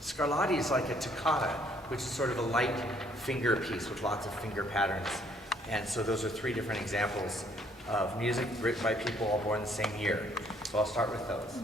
Scarlatti is like a toccata, which is sort of a light finger piece with lots of finger patterns. And so those are three different examples of music written by people all born the same year. So I'll start with those.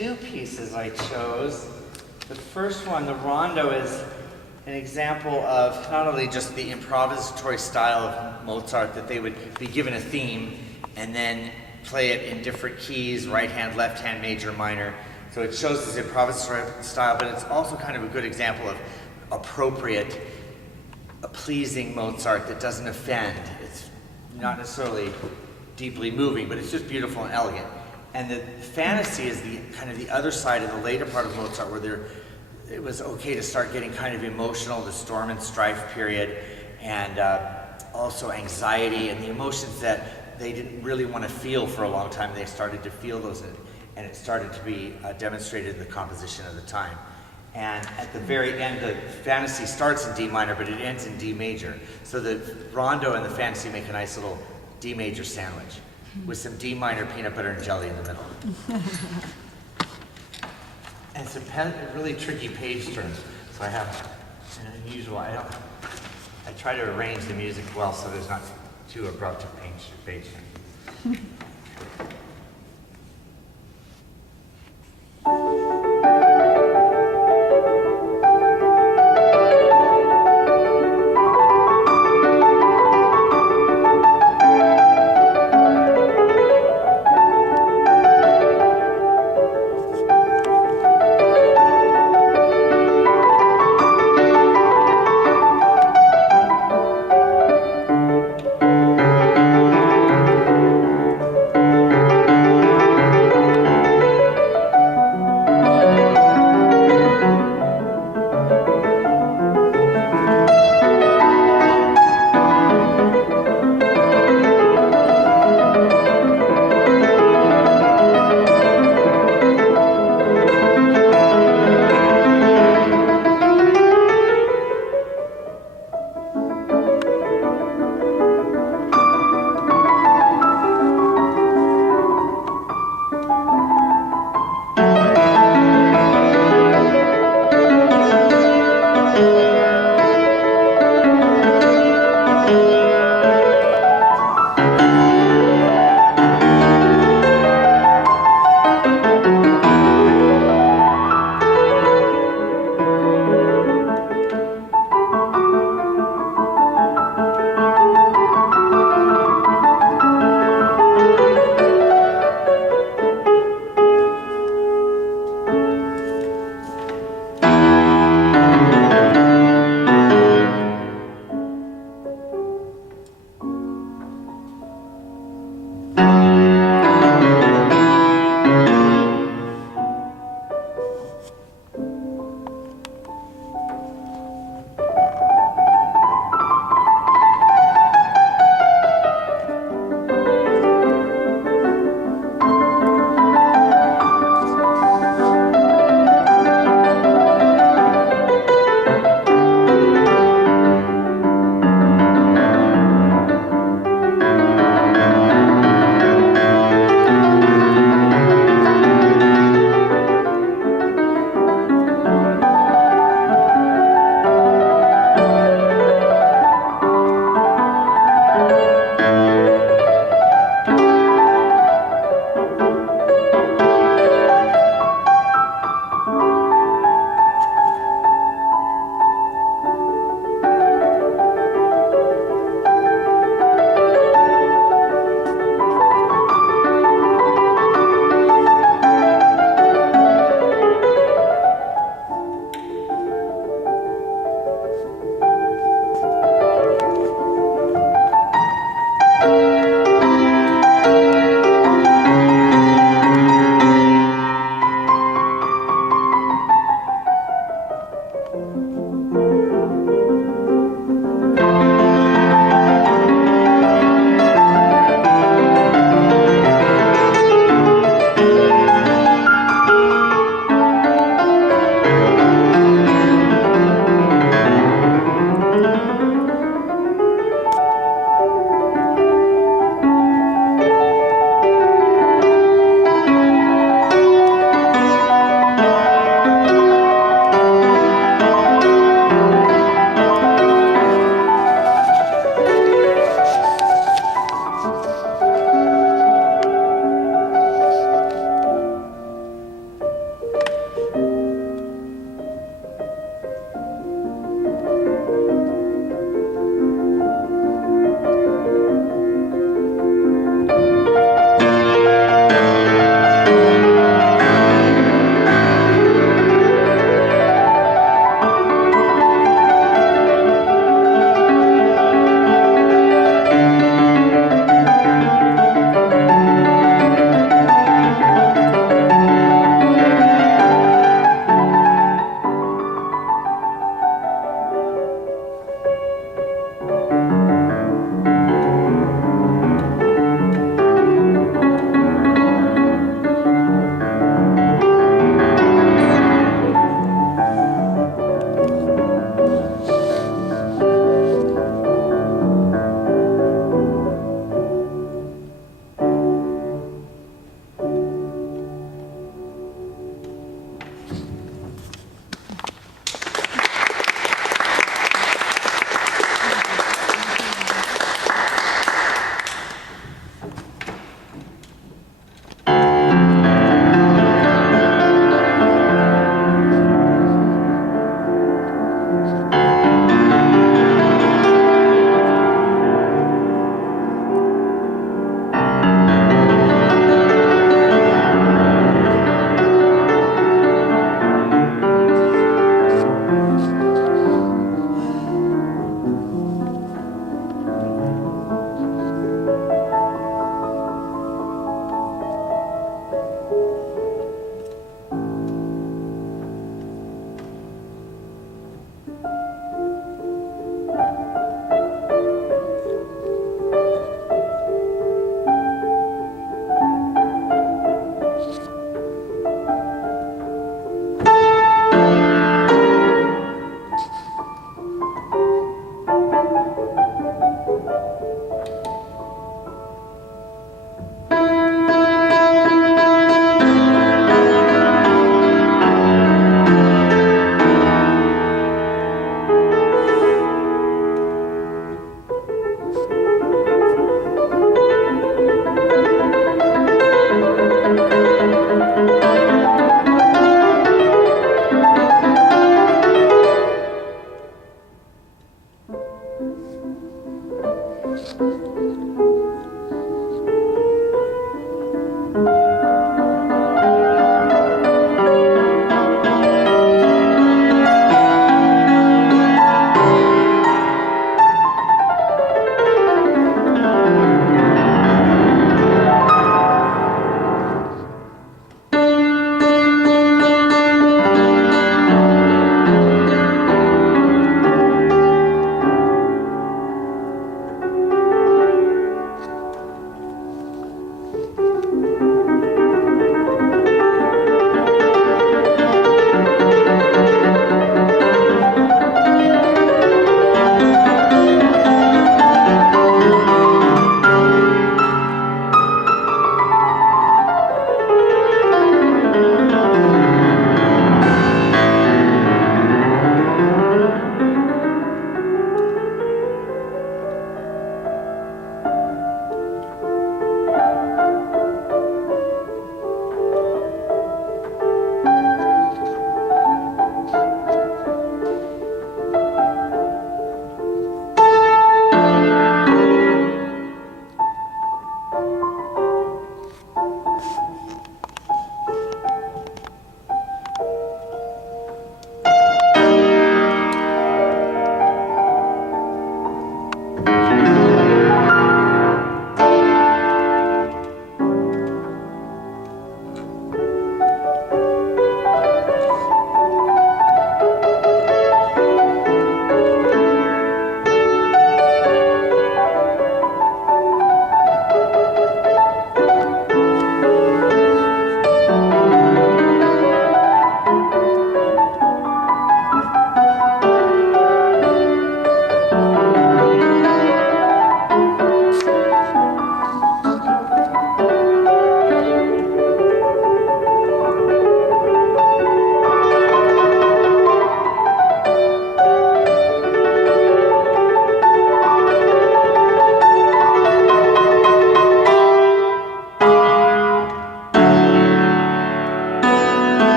two pieces I chose. The first one, the rondo, is an example of not only just the improvisatory style of Mozart, that they would be given a theme and then play it in different keys, right hand, left hand, major, minor. So it shows this improvisatory style, but it's also kind of a good example of appropriate, a pleasing Mozart that doesn't offend. It's not necessarily deeply moving, but it's just beautiful and elegant. And the fantasy is the kind of the other side of the later part of Mozart, where it was okay to start getting kind of emotional, the storm and strife period, and also anxiety and the emotions that they didn't really want to feel for a long time. They started to feel those, and it started to be demonstrated in the composition of the time. And at the very end, the fantasy starts in D minor, but it ends in D major. So the rondo and the fantasy make a nice little D major sandwich with some D minor peanut butter and jelly in the middle. And some really tricky page turns. So I have an unusual, I try to arrange the music well so there's not too abrupt a page turn.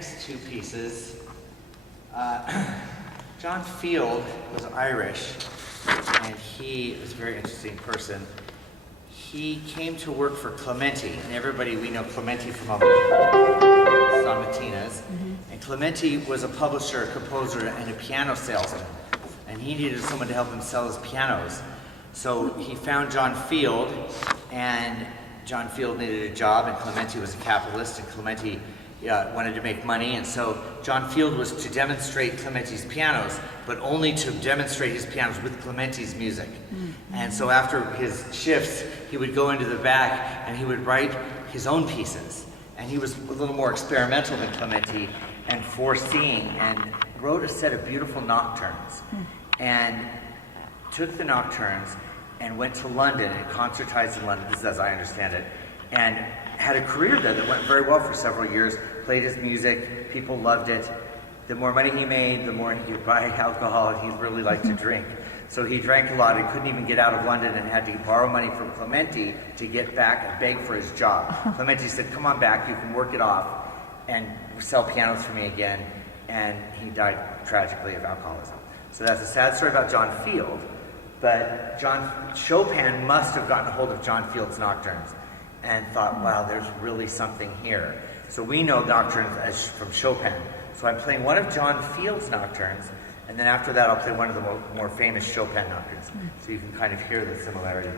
next two pieces, John Field was Irish, and he was a very interesting person. He came to work for Clementi, and everybody, we know Clementi from all the sonatinas. And Clementi was a publisher, a composer, and a piano salesman. And he needed someone to help him sell his pianos. So he found John Field, and John Field needed a job, and Clementi was a capitalist, and Clementi wanted to make money, and so John Field was to demonstrate Clementi's pianos, but only to demonstrate his pianos with Clementi's music. And so after his shifts, he would go into the back and he would write his own pieces. And he was a little more experimental than Clementi and foreseeing, and wrote a set of beautiful nocturnes. And took the nocturnes and went to London and concertized in London, this is as I understand it, and had a career there that went very well for several years, played his music, people loved it. The more money he made, the more he could buy alcohol, and he really liked to drink. So he drank a lot and couldn't even get out of London and had to borrow money from Clementi to get back and beg for his job. Clementi said, come on back, you can work it off and sell pianos for me again. And he died tragically of alcoholism. So that's a sad story about John Field, but Chopin must have gotten a hold of John Field's nocturnes and thought, wow, there's really something here. So we know nocturnes as from Chopin. So I'm playing one of John Field's nocturnes, And then after that, I'll play one of the more famous Chopin nocturnes, so you can kind of hear the similarity.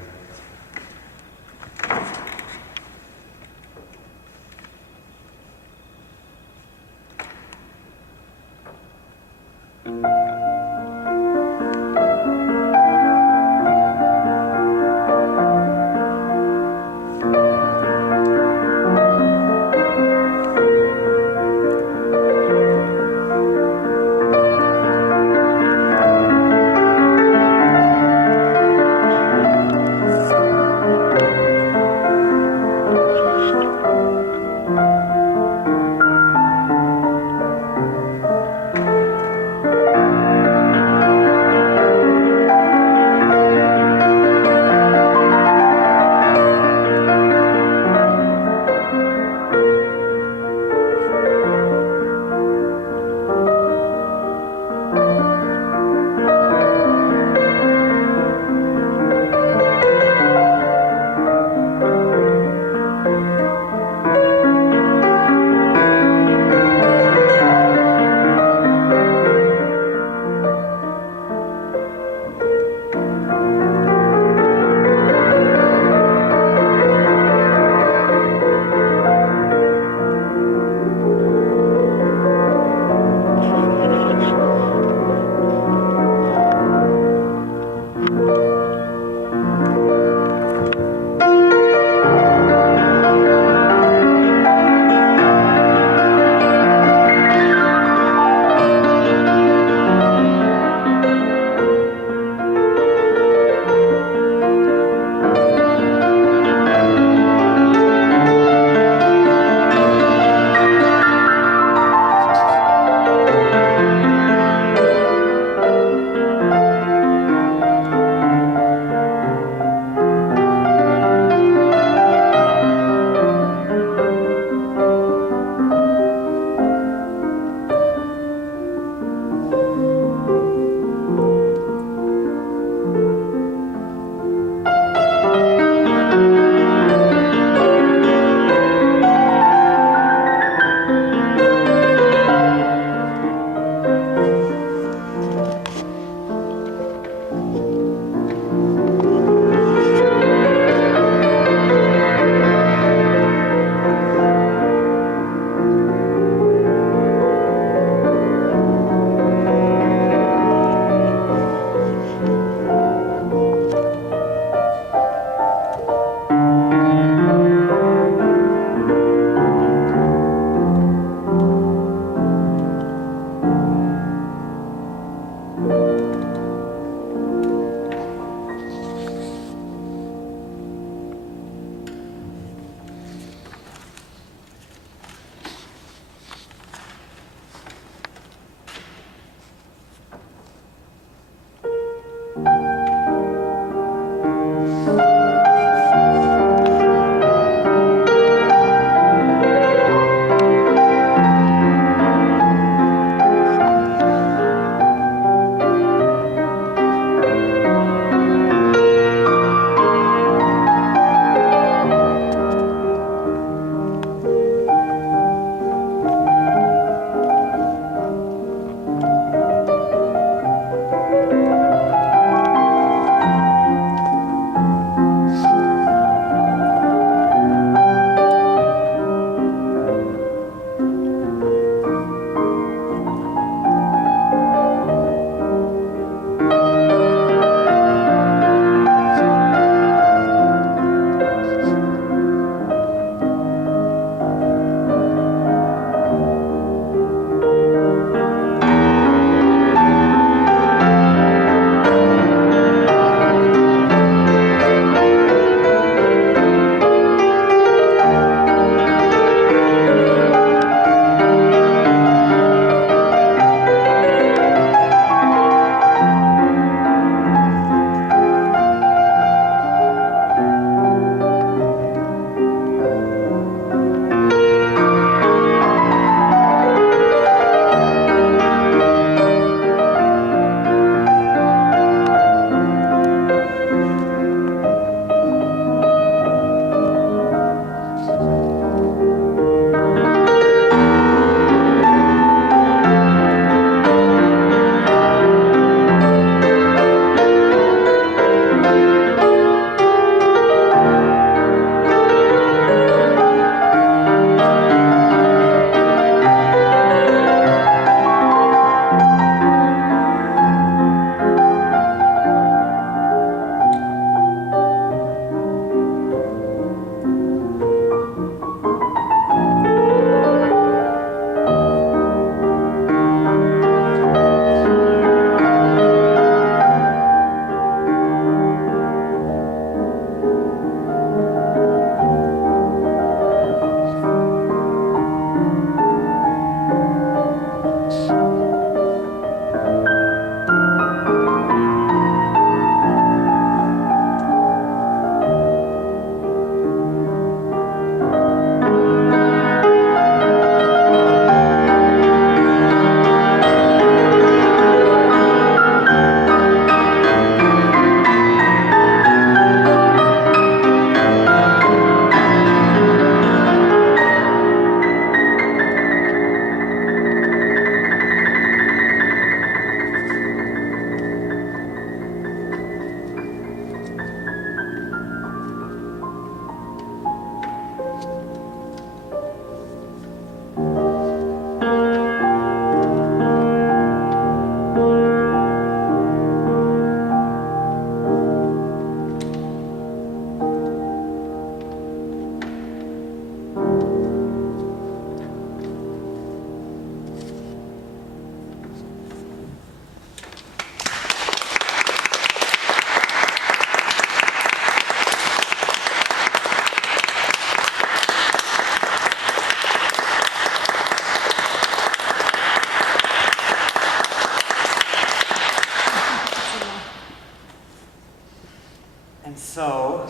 And so,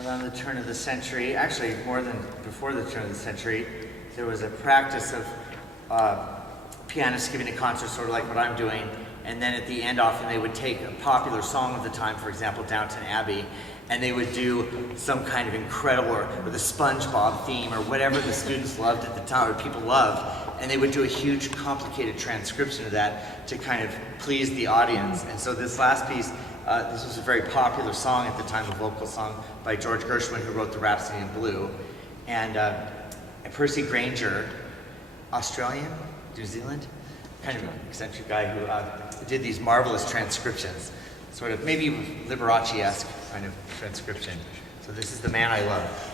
around the turn of the century, actually more than before the turn of the century, there was a practice of pianists giving a concert sort of like what I'm doing, and then at the end often they would take a popular song of the time, for example, Downton Abbey, and they would do some kind of incredible, or the SpongeBob theme, or whatever the students loved at the time, or people loved, and they would do a huge complicated transcription of that to kind of please the audience. And so this last piece, this was a very popular song at the time, a vocal song by George Gershwin, who wrote the Rhapsody in Blue. And Percy Granger, Australian, New Zealand, kind of an eccentric guy who did these marvelous transcriptions, sort of maybe Liberace-esque kind of transcription. So this is The Man I Love.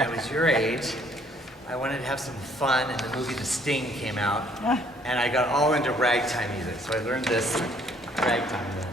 when I was your age, I wanted to have some fun, and the movie The Sting came out, and I got all into ragtime music, so I learned this ragtime music.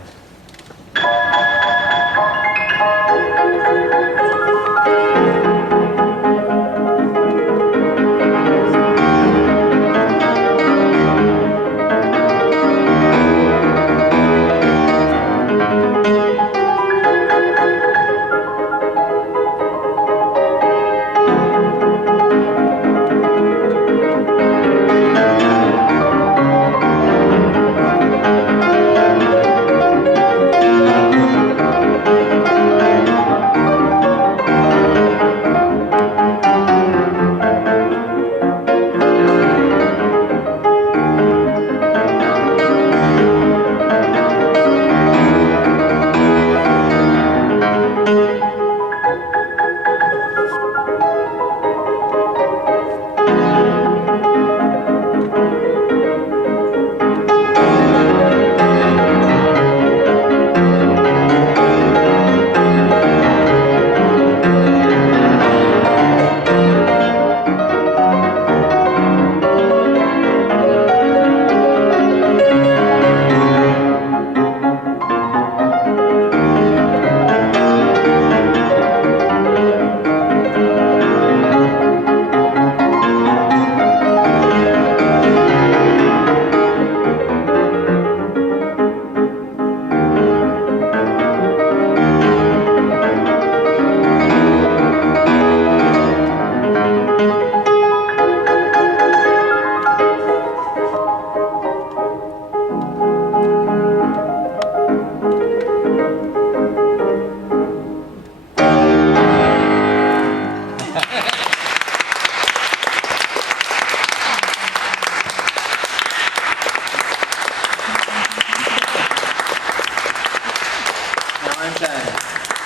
aren't done.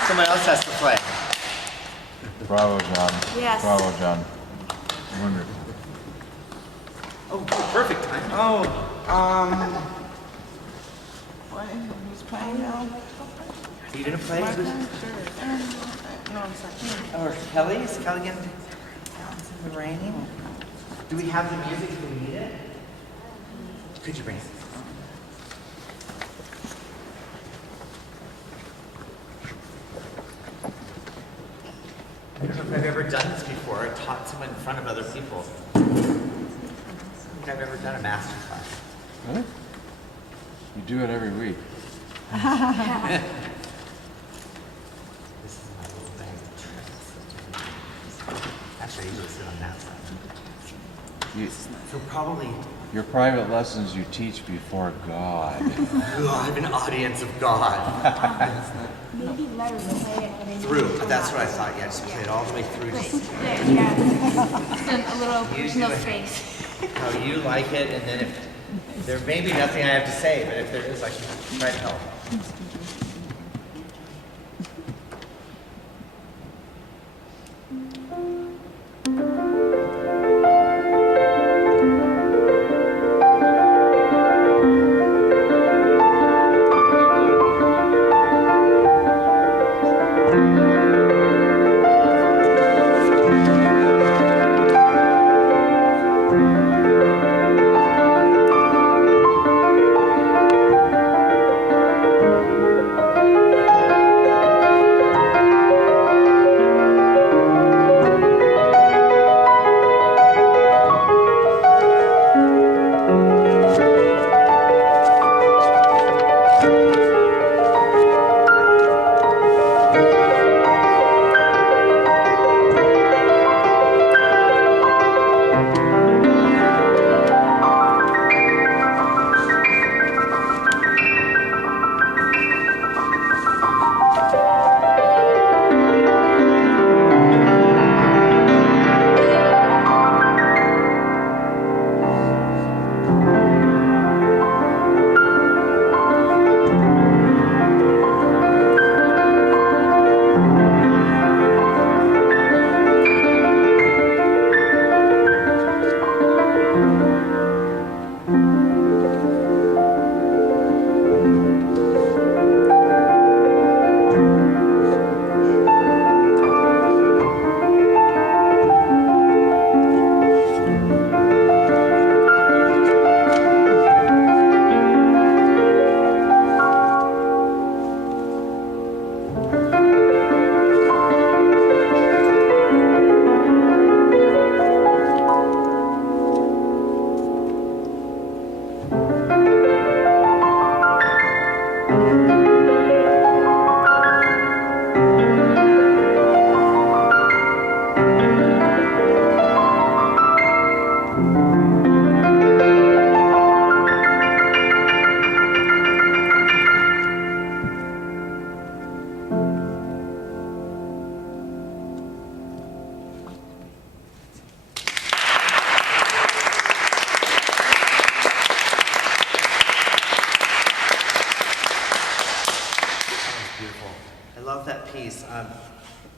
Someone else has to play. Bravo, John. Yes. Bravo, John. Wonderful. Oh, perfect time. Oh, what? Who's playing now? Are you gonna play? My turn? Sure. No, I'm sorry. Or Kelly? Is Kelly gonna? It's in the rain. Do we have the music? Do we need it? Could you bring it? I don't know if I've ever done this before. I taught someone in front of other people. I don't think I've ever done a master class. Really? You do it every week. This is my little bag of tricks. Actually, I usually sit on that side. So probably, Your private lessons you teach before God. I have an audience of God. Maybe let her play it. And then Through, but that's what I thought. Yeah, just play it all the way through. Right. Just There, yeah. Just a little You personal do it. space. how you like it, and then if there may be nothing I have to say, but if there is, I can try to help.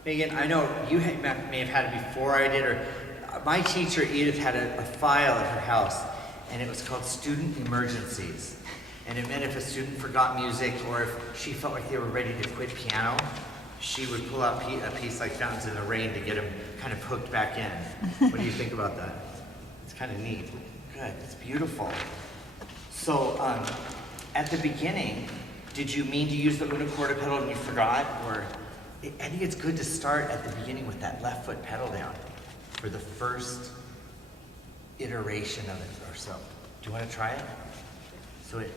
Megan, I know you may have had it before I did, or my teacher Edith had a file at her house, and it was called Student Emergencies. And it meant if a student forgot music, or if she felt like they were ready to quit piano, she would pull out a piece like Fountains in the Rain to get them kind of hooked back in. What do you think about that? It's kind of neat. Good, it's beautiful. So, at the beginning, did you mean to use the unicorda pedal and you forgot, or? I think it's good to start at the beginning with that left foot pedal down for the first iteration of it or so. Do you want to try it? So it.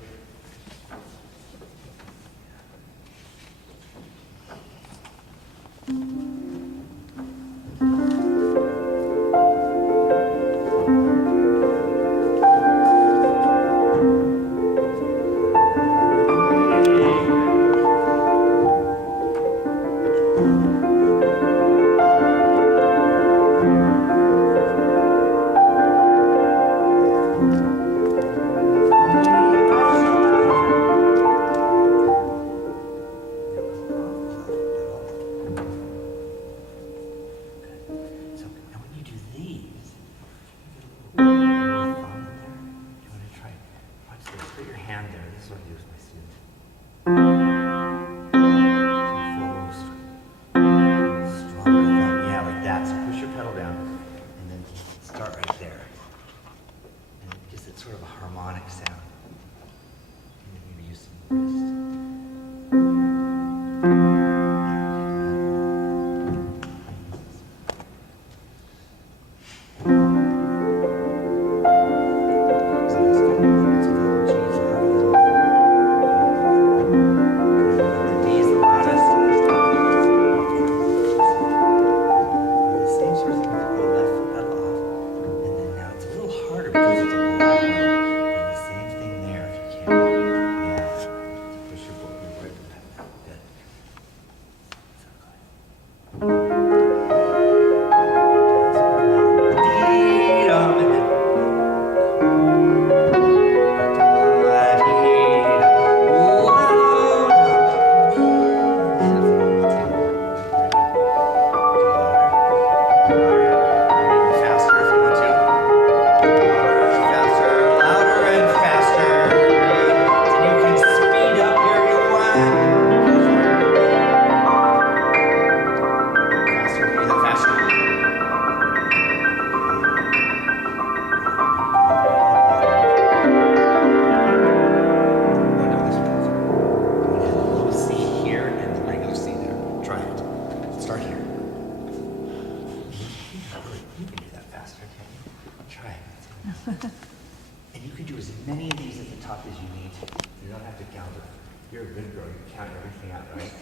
a good girl. You count everything out, right?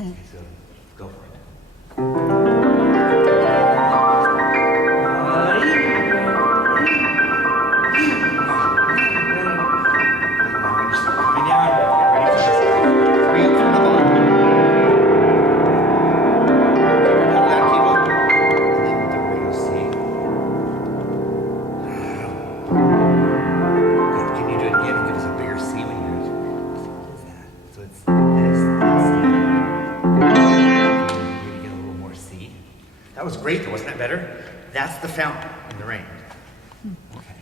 Okay, so go for it. Coming down. Get ready for this. 3 up from the bottom. Pedal down, keyboard. And then the regular C. Good. Can you do it again and give us a bigger C when you do it? What is that? So it's this. Maybe get a little more C. That was great, though. Wasn't that better? That's the fountain in the rain. Okay.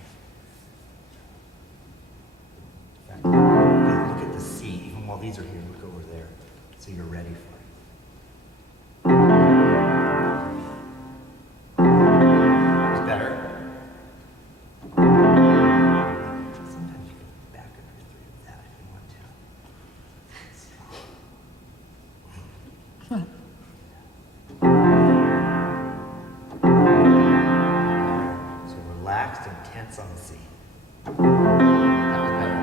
Good. Look at the C. Even while these are here, look over there. So you're ready for it. It's better. Sometimes you can back up your 3 with that if you want to. So relaxed and tense on the C. That was better.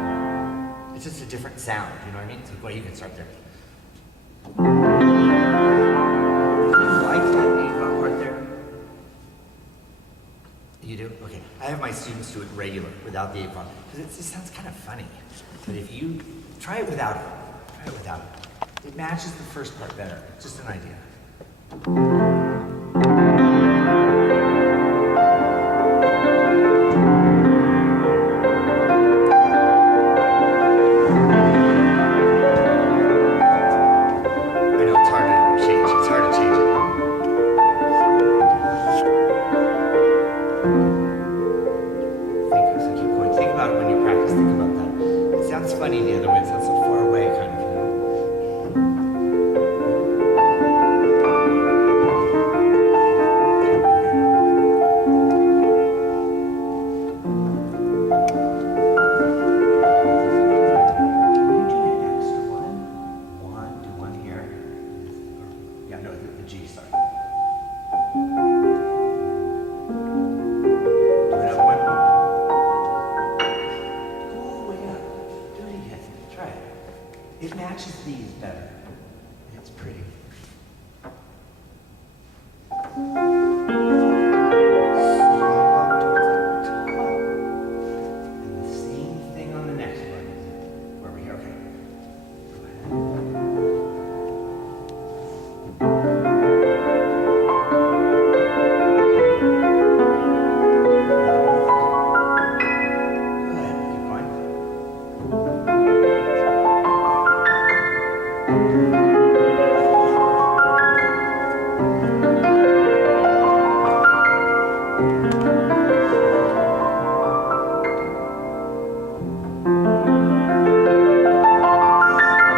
It's just a different sound, you know what I mean? So, well, you can start there. Do you like that A part there? You do? Okay. I have my students do it regular without the A part because it just sounds kind of funny. But if you try it without it, it matches the first part better. Just an idea. I know it's hard to change. It's hard to change it. So keep going. Think about it when you practice. Think about that. It sounds funny the other way. It sounds so far away, kind of, you know. Can you do an extra one? Do one here. Yeah, no, the G, sorry. Do another one. Go all the way up. Do it again. Try it. It matches these better. It's pretty. And the same thing on the next one. Where we okay. Go ahead. Good. Keep going.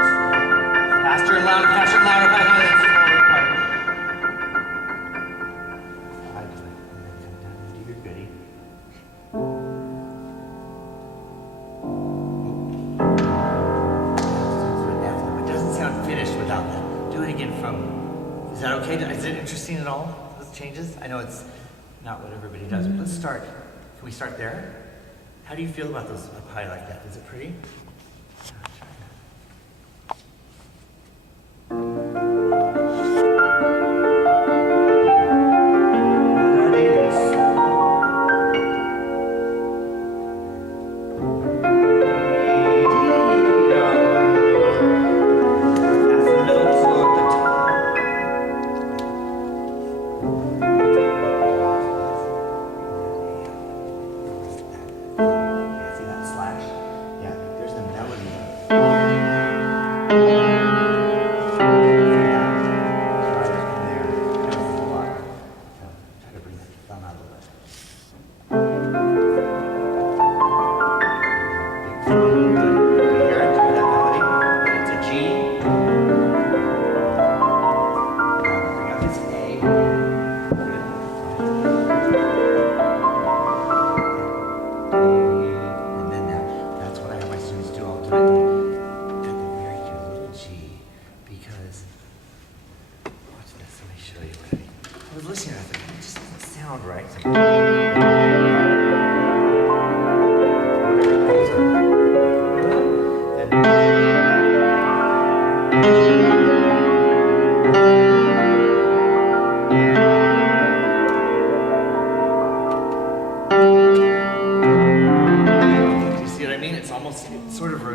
Faster and louder, faster and louder, faster and louder. I do it, and then come down and do your goodie. It doesn't sound finished without that. Do it again from. Is that okay? Is it interesting at all? Those changes? I know it's not what everybody does, but let's start. Can we start there? How do you feel about those up high like that? Is it pretty? Yeah, try that. That is. That's the notes at the Yeah, see that slash? Yeah, there's the melody. Try to bring that thumb out a little bit. Big thumb, good. You hear it? Hear that melody? And it's a G. Now bring out this A. Good. And then that's what I have my students do. I'll do it at the very good little G because watch this. Let me show you what I was listening. I was like, it just doesn't sound right. So, then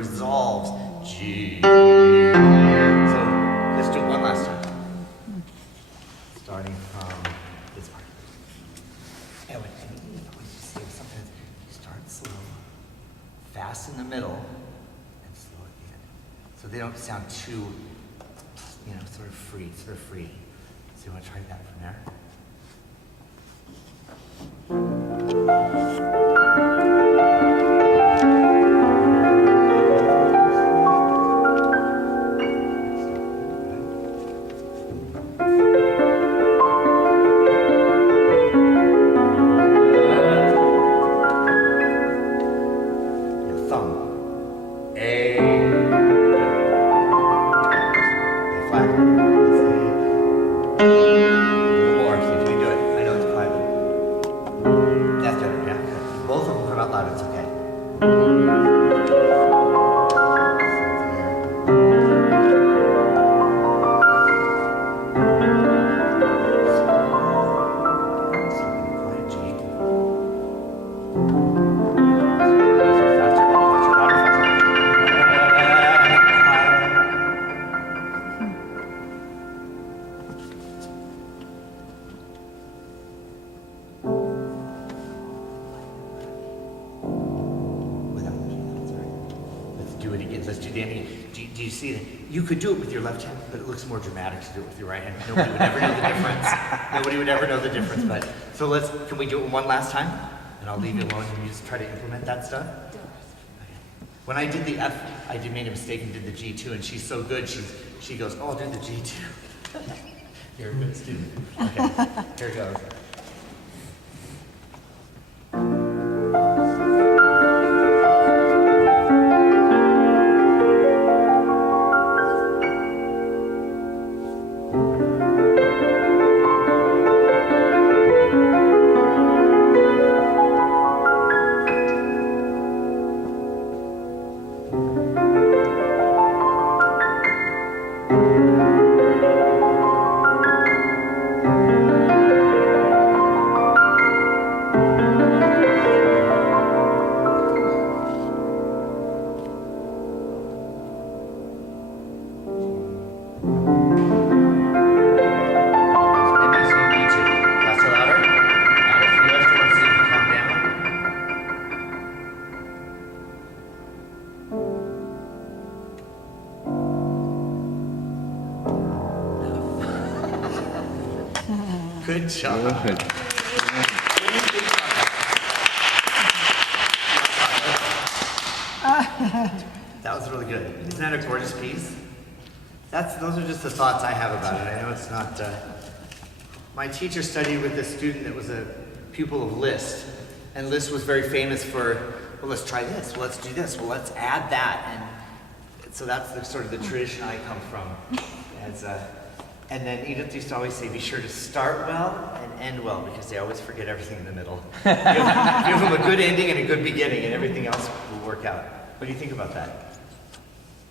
resolves. G. So let's do it one last time. Starting from this part. And when you see sometimes you start slow, fast in the middle, and slow at the end. So they don't sound too, sort of free, So you want to try that from there? Do you see it? You could do it with your left hand, but it looks more dramatic to do it with your right hand. Nobody would ever know the difference. Nobody would ever know the difference. But so can we do it one last time? And I'll leave you alone and you just try to implement that stuff. Okay. When I did the F, I made a mistake and did the G too, and she's so good. She goes, "Oh, I'll do the G too." You're a good student. Okay, here it goes. Good job. Good. That was really good. Isn't that a gorgeous piece? Those are just the thoughts I have about it. I know it's not. My teacher studied with a student that was a pupil of Liszt, and Liszt was very famous for, well, let's try this, well, let's do this, well, let's add that, and so that's sort of the tradition I come from. And then Edith used to always say, be sure to start well and end well, because they always forget everything in the middle. Give them a good ending and a good beginning, and everything else will work out. What do you think about that?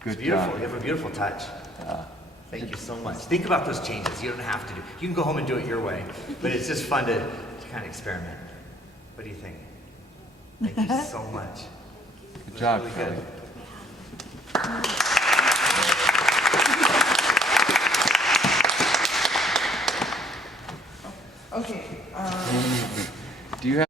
Good It's beautiful. job. You have a beautiful touch. Thank you so much. Think about those changes. You don't have to do. You can go home and do it your way, but it's just fun to kind of experiment. What do you think? Thank you so much. Good job, Really Kelly. good. Okay. Do you have